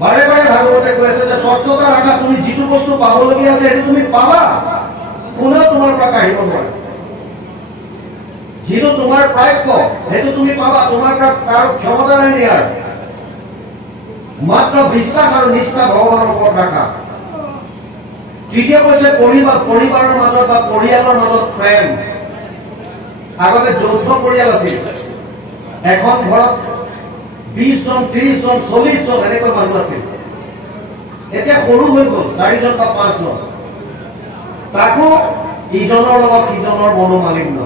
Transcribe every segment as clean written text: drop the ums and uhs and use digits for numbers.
বাৰে বাৰে ভাগৱতে কৈ আছে যে স্বচ্ছতা ৰাখা, তুমি যিটো বস্তু পাবলগীয়া আছে সেইটো তুমি পাবা, কোনেও তোমাৰ পৰা কাঢ়িব নোৱাৰে। যিটো তোমাৰ প্ৰাপ্য সেইটো তুমি পাবা, তোমাৰ কাৰো ক্ষমতা নাই দিয়াৰ। মাত্ৰ বিশ্বাস আৰু নিষ্ঠা ভগৱানৰ ওপৰত ৰাখা। তৃতীয় কৈছে পৰিবাৰৰ মাজত বা পৰিয়ালৰ মাজত প্ৰেম। আগতে যৌথ পৰিয়াল আছিল, এখন ঘৰত 20 জন 30 জন 40 জন এনেকৈ মানুহ আছিল। এতিয়া সৰু হৈ গ'ল, 4 জন বা 5 জন। তাকো ইজনৰ লগত সিজনৰ মনোমালিন্য।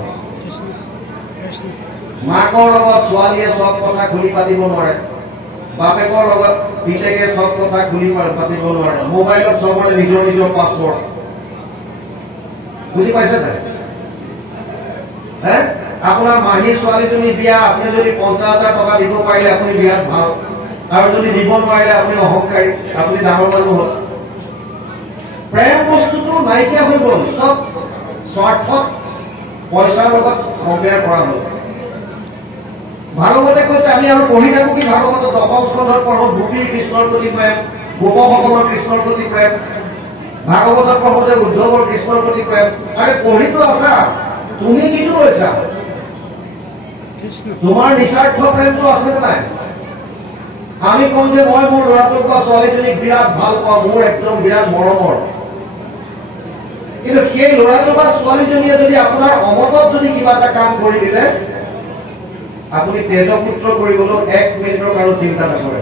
মাকৰ লগত ছোৱালীয়ে চব কথা খুলি পাতিব নোৱাৰে, বাপেকৰ লগত পিতেকে চব কথা খুলি পাতিব নোৱাৰে। মোবাইলত চবৰে নিজৰ নিজৰ পাছৱৰ্ড। বুজি পাইছে নাই? আপোনাৰ মাহীৰ ছোৱালীজনী বিয়া, আপুনি যদি 50,000 টকা দিব পাৰিলে আপুনি বিৰাট ভাল, আৰু যদি দিব নোৱাৰিলে আপুনি অহংকাৰী, আপুনি ডাঙৰ মানুহ হ'ল। প্ৰেম বস্তুটো নাইকিয়া হৈ গ'ল, চব স্বাৰ্থত পইচাৰ লগত কম্পেয়াৰ কৰা হ'ল। ভাগৱতে কৈছে, আমি আৰু পঢ়ি থাকো কি ভাগৱতত 10ম স্কন্ধত পঢ়ো গোপীৰ কৃষ্ণৰ প্ৰতি প্ৰেম, গোপসকলৰ কৃষ্ণৰ প্ৰতি প্ৰেম। ভাগৱতত পঢ়ো যে উদ্ধৱৰ কৃষ্ণৰ প্ৰতি প্ৰেম। আৰে পঢ়িতো আছা, তুমি কিটো লৈছা? তোমাৰ নিস্বাৰ্থ প্ৰেমটো আছে নে নাই? আমি কওঁ যে মই মোৰ ল'ৰাটোক বা ছোৱালীজনীক বিৰাট ভাল পাওঁ, মোৰ একদম বিৰাট মৰমৰ। কিন্তু সেই ল'ৰাটো বা ছোৱালীজনীয়ে যদি আপোনাৰ অমতত যদি কিবা এটা কাম কৰি দিলে, আপুনি তেজপুত্ৰ কৰিবলৈ 1 মিনিটৰ কাৰণে চিন্তা নকৰে।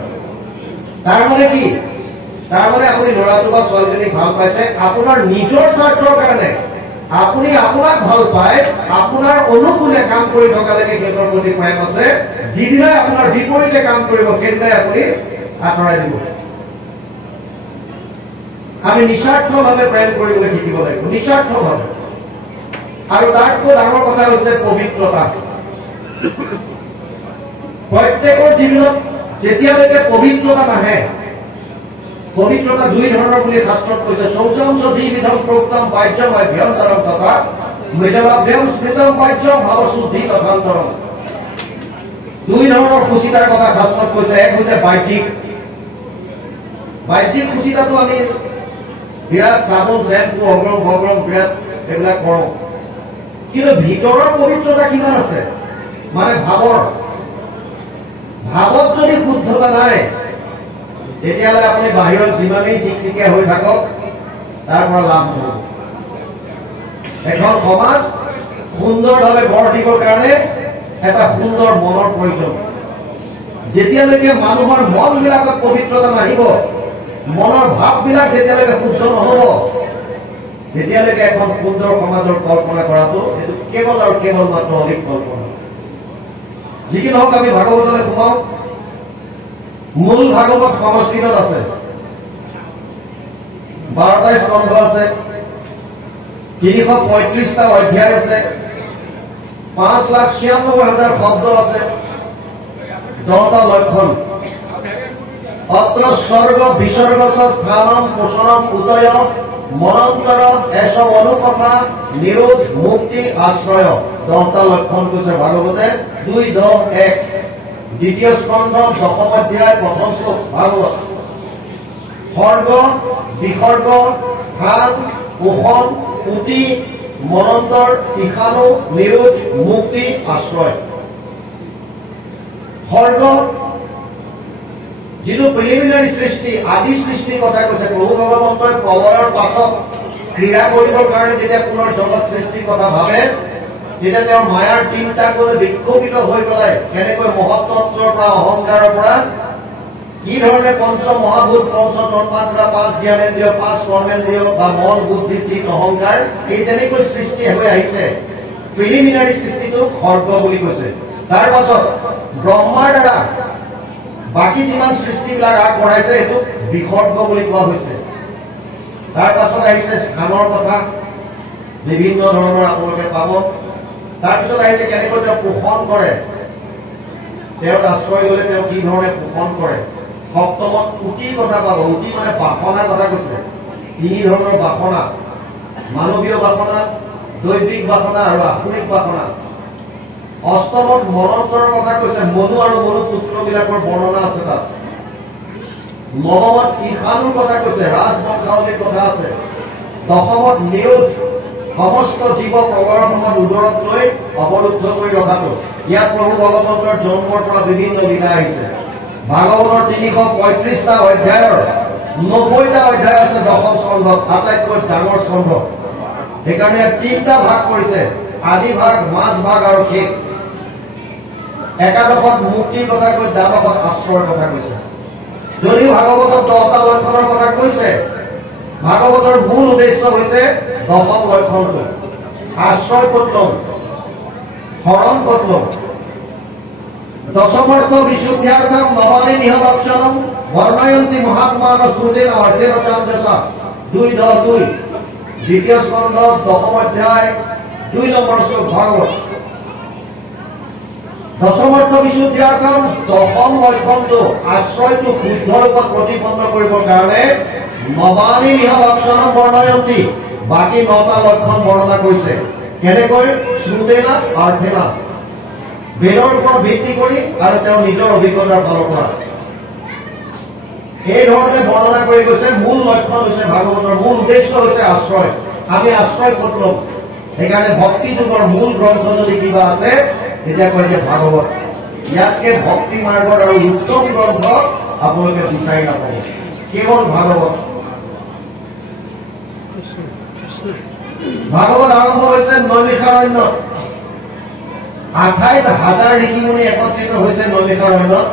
তাৰ মানে কি? তাৰ মানে আপুনি ল'ৰাটো বা ছোৱালীজনীক ভাল পাইছে আপোনাৰ নিজৰ স্বাৰ্থৰ কাৰণে। আপুনি আপোনাক ভাল পায়, আপোনাৰ অনুকূলে কাম কৰি থকালৈকে সিহঁতৰ প্ৰতি প্ৰেম আছে। যিদিনাই আপোনাৰ বিপৰীতে কাম কৰিব সেইদিনাই আপুনি আঁতৰাই দিব। আমি নিস্বাৰ্থভাৱে প্ৰেম কৰিবলৈ শিকিব লাগিব, নিস্বাৰ্থভাৱে। আৰু তাতকৈ ডাঙৰ কথা হৈছে পবিত্ৰতা। প্ৰত্যেকৰ জীৱনত যেতিয়ালৈকে পবিত্ৰতা নাহে, পবিত্ৰতা 2 ধৰণৰ বুলি শাস্ত্ৰত কৈছে। শৌচম দ্বিবিধম প্ৰোক্তম বাহ্যম অভ্যন্তৰম তথা মৃজলাভ্যম স্মৃতম বাহ্যম ভাৱশুদ্ধি তথান্তৰম। 2 ধৰণৰ সুচিতাৰ কথা শাস্ত্ৰত কৈছে। এক হৈছে বাহ্যিক। বাহ্যিক সুচিতাটো আমি বিৰাট চাবোন চেম্পু অগ্ৰম বগ্ৰম বিৰাট এইবিলাক কৰোঁ, কিন্তু ভিতৰৰ পবিত্ৰতা কিমান আছে? মানে ভাৱত যদি শুদ্ধতা নাই, তেতিয়াহ'লে আপুনি বাহিৰত যিমানেই চিকচিকীয়া হৈ থাকক তাৰ পৰা লাভ নহ'ব। এখন সমাজ সুন্দৰভাৱে গঢ় দিবৰ কাৰণে এটা সুন্দৰ মনৰ প্ৰয়োজন। যেতিয়ালৈকে মানুহৰ মনবিলাকত পবিত্ৰতা নাহিব, মনৰ ভাৱবিলাক যেতিয়ালৈকে শুদ্ধ নহ'ব, তেতিয়ালৈকে এখন সুন্দৰ সমাজৰ কল্পনা কৰাটো এইটো কেৱল আৰু কেৱল মাত্ৰ অধিক কল্পনা। যি কি নহওক, আমি ভাগৱতলৈ সোমাওঁ। মূল ভাগৱত সংস্কৃতত আছে, 12টা স্কন্ধ আছে, 335টা অধ্যায় আছে, 5,96,000 শব্দ আছে, 10টা লক্ষণ। অত্ৰ স্বৰ্গ বিসৰ্গ স্থানম পোষণম উদয় মনন্তৰ এসব অনুকথা নিৰোধ মুক্তি আশ্ৰয়। 10টা লক্ষণ কৈছে ভাগৱতে। 2, 10, 1 দ্বিতীয় স্কন্ধ 10ম অধ্যায় 1ম শ্লোক ভাগৱত। স্বৰ্গ বিসৰ্গ স্থান পোষণ পুতি মনন্তৰ ঈশানু নিৰোধ মুক্তি আশ্ৰয়। স্বৰ্গ যিটো প্ৰিলিমিনাৰী সৃষ্টি, আদি সৃষ্টিৰ কথা কৈছে। প্ৰভু ভগৱন্তই প্ৰলয়ৰ পাছত ক্ৰীড়া কৰিবৰ কাৰণে যেতিয়া পুনৰ জগত সৃষ্টিৰ কথা ভাবে, তেতিয়া তেওঁৰ মায়াৰ 3টা গুণে বিক্ষোভিত হৈ পেলাই কেনেকৈ মহত্তত্বৰ পৰা অহংকাৰৰ পৰা কি ধৰণে পঞ্চ মহাভূত, পঞ্চ তন্মাত্ৰা, 5 জ্ঞানেন্দ্ৰিয়, 5 কৰ্মেন্দ্ৰিয় বা মন বুদ্ধি চিত অহংকাৰ, এই যেনেকৈ সৃষ্টি হৈ আহিছে, প্ৰিলিমিনাৰী সৃষ্টিটো স্বৰ্গ বুলি কৈছে। তাৰ পাছত ব্ৰহ্মাৰ দ্বাৰা বাকী যিমান সৃষ্টিবিলাক আগবঢ়াইছে এইটো বিসৰ্গ বুলি কোৱা হৈছে। তাৰ পাছত আহিছে স্থানৰ কথা, বিভিন্ন ধৰণৰ আপোনালোকে পাব। তাৰপিছত আহিছে কেনেকৈ তেওঁ পোষণ কৰে, তেওঁক আশ্ৰয় ল'লে তেওঁ কি ধৰণে পোষণ কৰে। সপ্তমত উতিৰ কথা পাব। উতি মানে বাসনাৰ কথা কৈছে। 3 ধৰণৰ বাসনা, মানৱীয় বাসনা, দৈবিক বাসনা আৰু আসুৰিক বাসনা। অষ্টমত মনন্তৰৰ কথা কৈছে। মনু আৰু মনু পুত্ৰবিলাকৰ বৰ্ণনা আছে তাত। নৱমত ঈশানুৰ কথা কৈছে, ৰাজবংশাৱলীৰ কথা আছে। দশমত নিৰোধ, সমস্ত জীৱ প্ৰলয়ৰ সময়ত উদৰত লৈ অৱৰুদ্ধ কৰি ৰখাটো। ইয়াত প্ৰভু ভগৱন্তৰ জন্মৰ পৰা বিভিন্ন লীলা আহিছে। ভাগৱতৰ 335টা অধ্যায়ৰ 90টা অধ্যায় আছে দশম স্কন্ধত, আটাইতকৈ ডাঙৰ স্কন্ধ। সেইকাৰণে ইয়াত 3টা ভাগ কৰিছে, আদি ভাগ, মাজ ভাগ আৰু শেষ। একাদশত মুক্তিৰ কথা কৈ, দ্বাদশত আশ্ৰয়ৰ কথা কৈছে। যদিও ভাগৱতত 10টা লক্ষণৰ কথা কৈছে, ভাগৱতৰ মূল উদ্দেশ্য হৈছে দশম লক্ষণটো। আশ্ৰয় ক'ত লম, শৰণ ক'ত লম। দশমৰ্থ বিশুদ্ধ্যাৰ্থম নবানি নিহ লক্ষণম বৰ্ণয়ন্তি মহাত্মান শ্ৰুতেন অৰ্থেন চান্দসা 2:10-2 দ্বিতীয় স্কন্ধ দশম অধ্যায় 2 নম্বৰ শ্লোক ভাগৱত। দশমৰ্থ বিশুদ্ধ্যাৰ্থম দশম লক্ষণটো আশ্ৰয়টো শুদ্ধ ৰূপত প্ৰতিপন্ন কৰিবৰ কাৰণে নবানি নিহ লক্ষণম বৰ্ণয়ন্তি, বাকী 9টা লক্ষণ বৰ্ণনা কৰিছে। কেনেকৈ? শ্ৰুতেনা অৰ্থেনা, বেদৰ ওপৰত ভিত্তি কৰি আৰু তেওঁৰ নিজৰ অভিজ্ঞতাৰ ফালৰ পৰা এই ধৰণে বৰ্ণনা কৰি গৈছে। মূল লক্ষণ হৈছে ভাগৱতৰ, মূল উদ্দেশ্য হৈছে আশ্ৰয়। আমি আশ্ৰয় ক'ত ল'ম? সেইকাৰণে ভক্তি যুগৰ মূল গ্ৰন্থ যদি কিবা আছে তেতিয়া কয় যে ভাগৱত। ইয়াতকে ভক্তি মাৰ্গৰ আৰু উত্তম গ্ৰন্থ আপোনালোকে বিচাৰি নাপাব, কেৱল ভাগৱত। ভাগৱত আৰম্ভ হৈছে নৈমিষাৰণ্যত। 28,000 ঋষিমুনি একত্ৰিত হৈছে নৈমিষাৰণ্যত।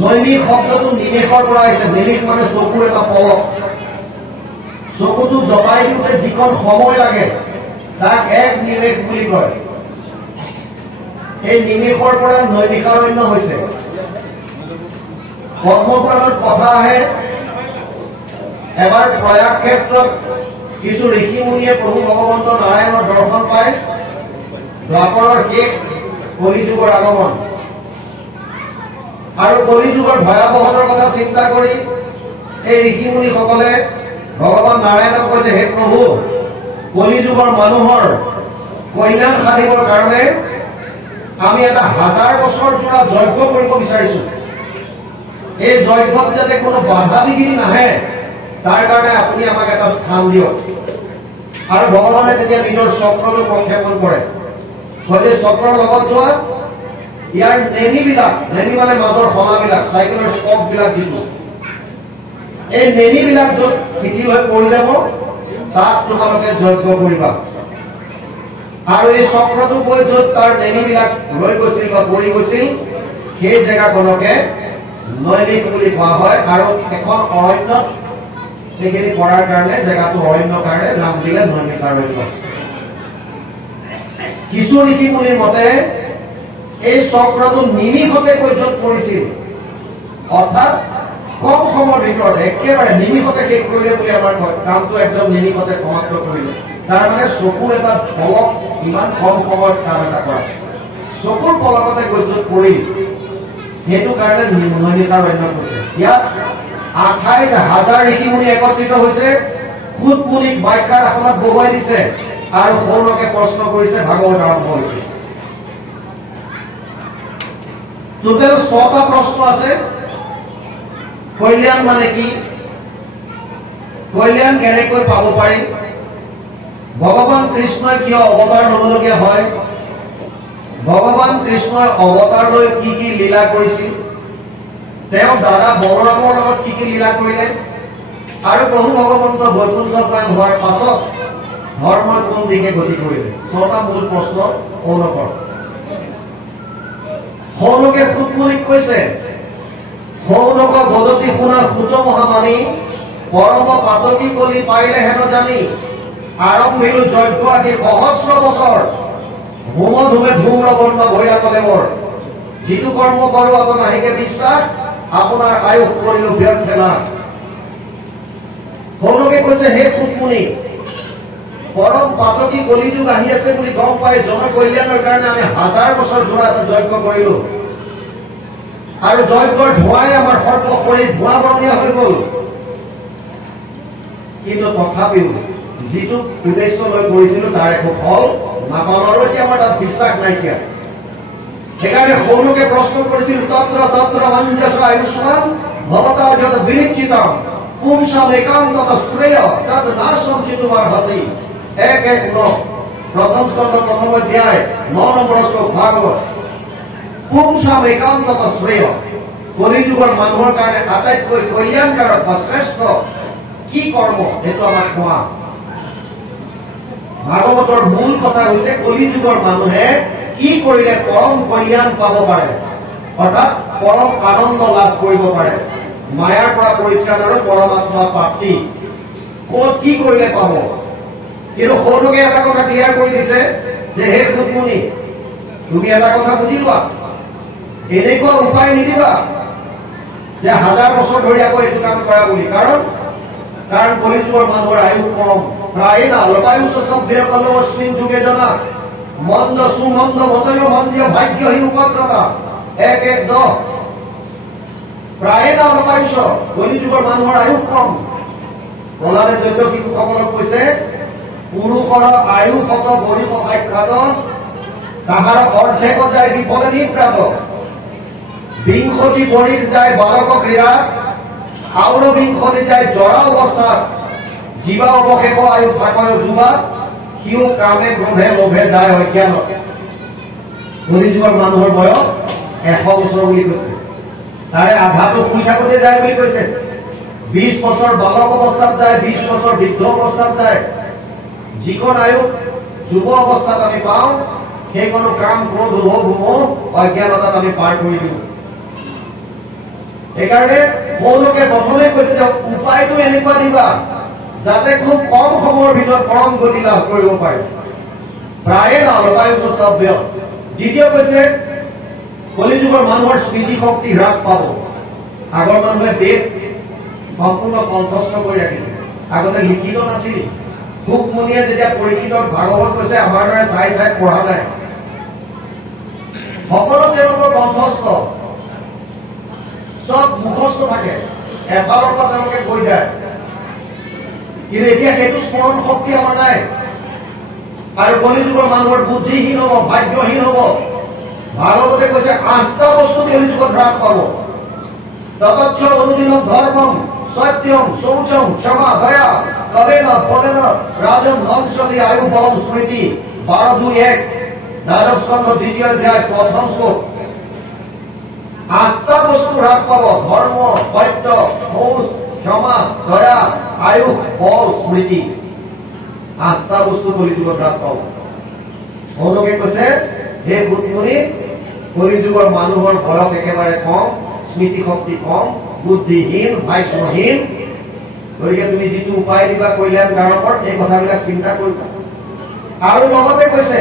নৈমিষ শব্দটো নিমেষৰ পৰা আহিছে। নিমেষ মানে চকুৰ এটা পলক। চকুটো জমাই দিওঁতে যিকণ সময় লাগে তাক এক নিমেষ বুলি কয়। এই নিমেষৰ পৰা নৈমিষাৰণ্য হৈছে। পদ্মপুৰাণত কথা আহে, এবাৰ প্ৰয়াগ ক্ষেত্ৰত কিছু ঋষিমুনিয়ে প্ৰভু ভগৱন্ত নাৰায়ণৰ দৰ্শন পায়। দ্বাপৰৰ শেষ, কলিযুগৰ আগমন আৰু কলিযুগৰ ভয়াৱহতাৰ কথা চিন্তা কৰি এই ঋষিমুনিসকলে ভগৱান নাৰায়ণক কয় যে হে প্ৰভু, কলিযুগৰ মানুহৰ কল্যাণ সাধিবৰ কাৰণে আমি এটা 1000 বছৰ জোৰা যজ্ঞ কৰিব বিচাৰিছো। এই যজ্ঞত যাতে কোনো বাধা বিঘিনি নাহে তাৰ কাৰণে আপুনি আমাক এটা স্থান দিয়ক। আৰু ভগৱানে তেতিয়া নিজৰ চক্ৰটো প্ৰক্ষেপণ কৰে, কয় যে চক্ৰৰ লগত যোৱা, ইয়াৰ নেনিবিলাক, নেনি মানে মাজৰ শলাবিলাক, চাইকেলৰ স্পকবিলাক যিটো, এই নেনিবিলাক য'ত শিথিল হৈ পৰি যাব তাত তোমালোকে যজ্ঞ কৰিবা। আৰু এই চক্ৰটো গৈ য'ত তাৰ নেনিবিলাক ৰৈ গৈছিল বা পৰি গৈছিল সেই জেগাখনকে নৈমিষ বুলি কোৱা হয়। আৰু এখন অৰণ্যত সেইখিনি কৰাৰ কাৰণে জেগাটো অৰণ্যৰ কাৰণে নাম দিলে নৈমিষাৰণ্য। কিছু ঋষিমুনিৰ মতে এই চক্ৰটো নিমিষতে গৈ য'ত পৰিছিল, অৰ্থাৎ কম সময়ৰ ভিতৰত একেবাৰে নিমিষতে শেষ কৰিলে বুলি আমাৰ কয়। কামটো একদম নিমিষতে সমাপ্ত কৰিলে। তাৰ মানে চকুৰ এটা পলক, ইমান কম সময়ত কাম এটা কৰা। চকুৰ পলকতে গৈ য'ত পৰিল, সেইটো কাৰণে নৈমিষাৰণ্য কৈছে। ইয়াত 28,000 ঋষিমুনি একত্ৰিত হৈছে। সুতমুনিক ব্যাখ্যাৰ আসনত বহুৱাই দিছে আৰু সৌনকে প্ৰশ্ন কৰিছে। ভাগৱত আৰম্ভ হৈছে। টোটেল 6টা প্ৰশ্ন আছে। কল্যাণ মানে কি? কল্যাণ কেনেকৈ পাব পাৰি? ভগৱান কৃষ্ণই কিয় অৱতাৰ ল'বলগীয়া হয়? ভগৱান কৃষ্ণই অৱতাৰ লৈ কি কি লীলা কৰিছিল? তেওঁ দাদা বলৰামৰ লগত কি কি লীলা কৰিলে? আৰু প্ৰভু ভগৱন্ত বৈকুণ্ঠ প্ৰাণ হোৱাৰ পাছত ধৰ্মৰ কোন দিশে গতি কৰিলে? 6টা মূল প্ৰশ্ন সৌনকৰ। সৌনকে সুতমুনিক কৈছে, সৌনক বদতি শুনা সুত মহামানী, পৰম পাতকী কলি পাইলে হেন জানি, আৰম্ভিলো যজ্ঞ আদি সহস্ৰ বছৰ, হোম ধুমে ধূম্ৰবৰ্ণ ভৈৰাতলে মোৰ, যিটো কৰ্ম কৰো আপোনাৰ আহিকে বিশ্বাস, আপোনাৰ আয়ুস কৰিলো ব্যৰ্থে লাভ। সৌনকে কৈছে, হে সুতমুনি, পৰম পাতকী কলিযুগ আহি আছে বুলি গম পাই জন কল্যাণৰ কাৰণে আমি 1000 বছৰ জোৰা এটা যজ্ঞ কৰিলো। আৰু যজ্ঞৰ ধোঁৱাই আমাৰ সৰ্ব শৰীৰ ধোঁৱা বৰণীয়া হৈ গল। কিন্তু তথাপিও যিটো উদ্দেশ্য লৈ কৰিছিলো তাৰ একো ফল নাপালো, আৰু এতিয়া আমাৰ তাত বিশ্বাস নাইকিয়া। সেইকাৰণে সৌনকে প্ৰশ্ন কৰিছিল, তত্ৰ তত্ৰ মঞ্জস আয়ুষ্মান ভবতা যত বিনিশ্চিতম পুংসাম একান্তত শ্রেয় তদ নাশম চিতুমার্হসি। 1:1 প্রথম স্কন্ধ প্রথম অধ্যায় 9 নম্বর শ্লোক ভাগৱত। পুংসাম একান্তত শ্ৰেয়, কলিযুগৰ মানুহৰ কাৰণে আটাইতকৈ কল্যাণকাৰক বা শ্ৰেষ্ঠ কি কৰ্ম, সেইটো আমাক কোৱা। ভাগৱতৰ মূল কথা হৈছে কলিযুগৰ মানুহে কি কৰিলে পৰম কল্যাণ পাব পাৰে, অৰ্থাৎ পৰম আনন্দ লাভ কৰিব পাৰে, মায়াৰ পৰা পৰিত্ৰাণ আৰু পৰমাত্মা প্ৰাপ্তি ক'ত কি কৰিলে পাব। কিন্তু সৌলোকে এটা কথা ক্লিয়াৰ কৰি দিছে যে হে সুতমুনি, তুমি এটা কথা বুজি লোৱা, এনেকুৱা উপায় নিদিবা যে 1000 বছৰ ধৰি আকৌ এইটো কাম কৰা বুলি। কাৰণ কলিযুগৰ মানুহৰ আয়ু কম, প্ৰায় না লতায়ুষ সভ্যকলস্মিন যুগে জনা মন্দ সুমন্দ মতয় মন্দিয় ভাগ্যহী উপদ্ৰতা। 1:10 প্ৰায় না লতায়ুষ, কলিযুগৰ মানুহৰ আয়ু কম। প্ৰহ্লাদে দৈত্য শিশুসকলক কৈছে পুৰুষৰ আয়ু শত বৰিষ সাক্ষাৎ তাহাৰ অৰ্ধেক যায় বিফলে নিপ্ৰাত। 20 বৰিষ যায় বালক ক্ৰীড়া, আৰু 20 যায় জৰা অৱস্থাত। জীৱা অৱশেষ আয়ু থাকয় যুৱা, সিও কামে ক্ৰোধে লোভে যায় অজ্ঞানত। কলিযুগৰ মানুহৰ বয়স 100 বছৰ বুলি কৈছে, তাৰে আধাটো শুই থাকোঁতে যায় বুলি কৈছে। 20 বছৰ বালক অৱস্থাত যায়, 20 বছৰ বৃদ্ধ অৱস্থাত যায়। যিখন আয়ু যুৱ অৱস্থাত আমি পাওঁ, সেইকণ কাম ক্ৰোধ লোভ মোহ অজ্ঞানতাত আমি পাৰ কৰি দিওঁ। সেইকাৰণে তেওঁলোকে প্ৰথমে কৈছে যে উপায়টো এনেকুৱা দিবা যাতে খুব কম সময়ৰ ভিতৰত পৰম গতি লাভ কৰিব পাৰে, প্ৰায়ে না লতায়ুষ সভ্য। দ্বিতীয় কৈছে কলিযুগৰ মানুহৰ স্মৃতি শক্তি হ্ৰাস পাব। আগৰ মানুহে বেদ সম্পূৰ্ণ কণ্ঠস্থ কৰি ৰাখিছে, আগতে লিখিত নাছিল। সুকমুনিয়ে যেতিয়া পৰীক্ষিতক ভাগৱত কৈছে আমাৰ দৰে চাই চাই পঢ়া নাই, সকলো তেওঁলোকৰ কণ্ঠস্থ, চব মুখস্থ থাকে, এফালৰ পৰা তেওঁলোকে কৈ যায়। কিন্তু এতিয়া সেইটো স্মৰণ শক্তি আমাৰ নাই, আৰু কলিযুগৰ মানুহৰ বুদ্ধিহীন হব, ভাগ্যহীন হব। ভাগৱতে কৈছে 8টা বস্তু কলিযুগত হ্ৰাস পাব। ততচ্ছ অনুদিনম ধৰ্মম সত্যম শৌচম ক্ষমা দয়া কলেন ফলেন রাজন হংসদি আয়ু বলম স্মৃতি। 12:2:1 দ্বাদশ স্কন্ধ 2য় অধ্যায় 1ম শ্লোক। 8টা বস্তু হ্ৰাস পাব, ধৰ্ম, সত্য, শৌচ, ক্ষমা, দয়া, আয়ু, বল, স্মৃতি। 8টা বস্তু কলিযুগত হ্ৰাস পাব। তেওঁলোকে কৈছে হে বুদ্ধমুনি, কলিযুগৰ মানুহৰ বয়স একেবাৰে কম, স্মৃতি শক্তি কম, বুদ্ধিহীন, ভাগ্যহীন। গতিকে তুমি যিটো উপায় দিবা কল্যাণ কাৰকৰ, এই কথাবিলাক চিন্তা কৰিবা। আৰু লগতে কৈছে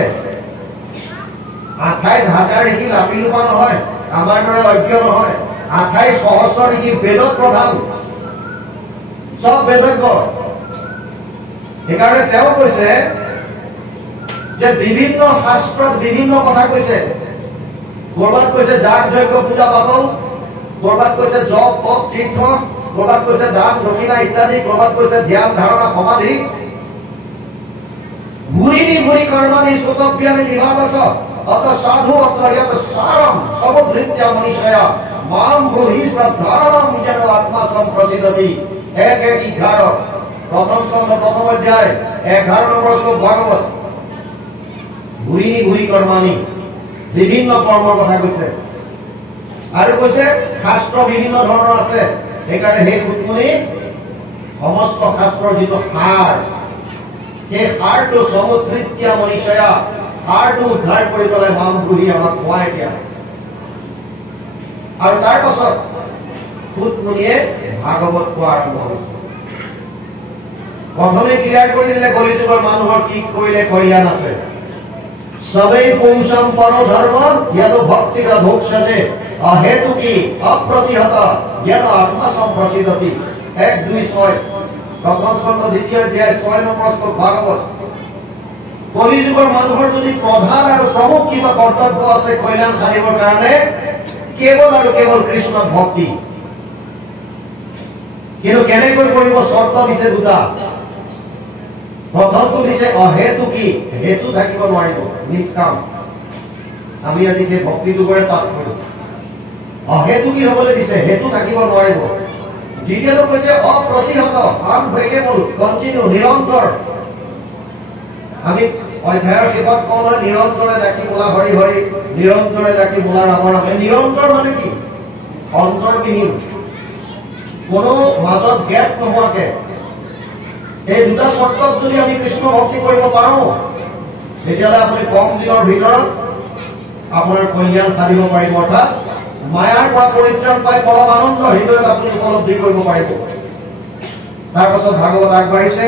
28,000 ঋষি লাপিলোপা নহয়, আমাৰ দৰে অজ্ঞ নহয়। 28 সহস্ৰ ঋষি বেদত প্ৰধান, চব বেদজ্ঞ। সেইকাৰণে তেওঁ কৈছে যে বিভিন্ন শাস্ত্ৰত বিভিন্ন কথা কৈছে। কৰবাত কৈছে যাগ যজ্ঞ পূজা পাতল, কৰবাত কৈছে জপ তপ তীৰ্থ, কৰবাত কৈছে দান দক্ষিণা ইত্যাদি, কৰবাত কৈছে ধ্যান ধাৰণা সমাধি। ভূৰি ভূৰি কৰ্মাণি শ্ৰোতব্যানি বিভাগস অত সাধু অত্র যত সারম সমুদ্ধৃত্য মনীষয়া মাম ব্রূহি শ্রদ্ধারণম যেন আত্মা সম্প্রসিদ্ধতি। 1:11 প্রথম স্কন্ধ প্রথম অধ্যায় 11 নম্বর শ্লোক ভাগৱত। ভূৰি ভূৰি কৰ্মাণি, বিভিন্ন কৰ্মৰ কথা কৈছে। আৰু কৈছে শাস্ত্ৰ বিভিন্ন ধৰণৰ আছে। সেইকাৰণে সেই সুতমুনি সমস্ত শাস্ত্ৰৰ যিটো সাৰ, সেই সাৰটো সমুদ্ধৃত্য মনীষয়া, সাৰটো উদ্ধাৰ কৰি পেলাই মাম ব্ৰূহি আমাক কোৱা এতিয়া। আৰু তাৰ পাছত সুতমুনিয়ে ভাগৱত কোৱা আৰম্ভ কৰিছে। প্ৰথমে ক্লিয়াৰ কৰি দিলে কলিযুগৰ মানুহৰ কি কৰিলে কল্যাণ আছে। সবেই পুংসাম পরো ধর্ম যত ভক্তি রোক্ষতে অহেতু কি অপ্রতিহত যেন আত্মা সম্প্রসিদ্ধতি। 1:2:6 প্রথম স্কন্ধ 2য় অধ্যায় 6 নম্বৰ শ্লোক ভাগৱত। কলিযুগৰ মানুহৰ যদি প্ৰধান আৰু প্ৰমুখ কিবা কৰ্তব্য আছে কল্যাণ সাধিবৰ কাৰণে, কেৱল আৰু কেৱল কৃষ্ণ ভক্তি। কিন্তু কেনেকৈ কৰিব, চৰ্ত দিছে দুটা। প্ৰথমটো দিছে অহেতু কি, হেতু থাকিব নোৱাৰিব, নিষ্কাম। আমি আজি সেই ভক্তি যুগৰে তাত কৰো। অহেতুকী হবলৈ দিছে, হেতু থাকিব নোৱাৰিব। দ্বিতীয়টো কৈছে অপ্ৰতিহত, আনব্ৰেকেবল, কণ্টিনিউ, নিৰন্তৰ। আমি অধ্যায়ৰ শেষত কওঁ নহয়, নিৰন্তৰে ডাকি বোলা হৰি হৰি, নিৰন্তৰে ডাকি বোলা ৰাম ৰাম। নিৰন্তৰ মানে কি? অন্তৰবিহীন, কোনো মাজত গেপ নোহোৱাকে। এই দুটা চৰ্তত যদি আমি কৃষ্ণ ভক্তি কৰিব পাৰো, তেতিয়াহ'লে আপুনি কম দিনৰ ভিতৰত আপোনাৰ কল্যাণ সাধিব পাৰিব, অৰ্থাৎ মায়াৰ পৰা পৰিত্ৰাণ পাই পৰম আনন্দ হৃদয়ত আপুনি উপলব্ধি কৰিব পাৰিব। তাৰপাছত ভাগৱত আগবাঢ়িছে।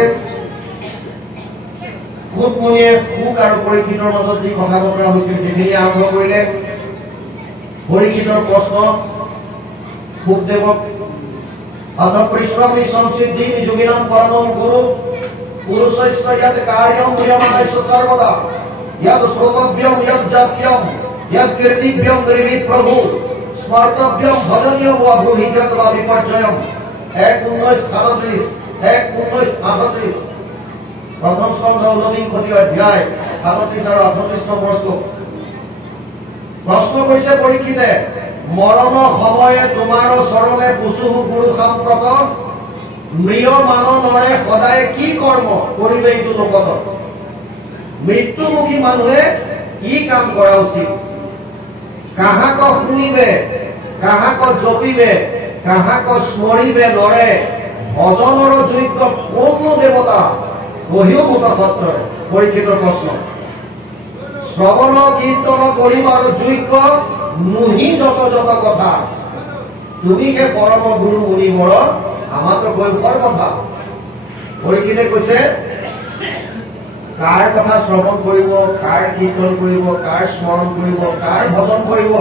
সুতমুনিয়ে সুখ আৰু পৰীক্ষিতৰ মাজত যি কথা বতৰা হৈছিল সেইখিনি আৰম্ভ কৰিলে। পৰীক্ষিতৰ প্ৰশ্ন সুখদেৱক, অথ পৰিশ্ৰমী সংসিদ্ধি যোগিনাম পৰমম গুৰু পুৰুষস্য য়ৎ কাৰ্যম ক্রিয়মাণস্য সর্বদা য়ৎ শ্রোতব্যম য়ৎ জাপ্যম য়ৎ কীর্তিব্যম দেবী প্রভু স্মর্তব্যম ভজনীয় वा ভূহিজত वा বিপর্যয়ম। ১:১৯:৩৮, ১:১৯:৩৮। প্রথম স্কন্ধ ১৯ অধ্যায় ৩৮ আৰু ৩৮ নম্বৰ শ্লোক। প্ৰশ্ন কৰিছে পৰীক্ষিতে, মৰণ সময়ে তোমাৰ চৰণে পুছুহু গুৰু সাম্প্ৰত, মৃয় মাননৰে সদায় কি কৰ্ম কৰিবে এইটো লোকত। মৃত্যুমুখী মানুহে কি কাম কৰা উচিত? কাহাক শুনিবে, কাহাক জপিবে, কাহাক স্মৰিবে নৰে, ভজনৰ যোগ্য কোন দেৱতা কহিও মোত সত্ৰৰে। পৰীক্ষিতৰ প্ৰশ্ন। শ্ৰৱণ কীৰ্তন কৰিম আৰু যোগ্য নুহি যত যত কথা, তুমি হে পৰম গুৰু মুনি বৰ আমাক গৈবৰ কথা। পৰীক্ষিতে কৈছে, কাৰ কথা শ্ৰৱণ কৰিব, কাৰ কীৰ্তন কৰিব, কাৰ স্মৰণ কৰিব, কাৰ ভজন কৰিব,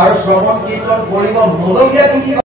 আৰু শ্ৰৱণ কীৰ্তন কৰিব নলগীয়া কি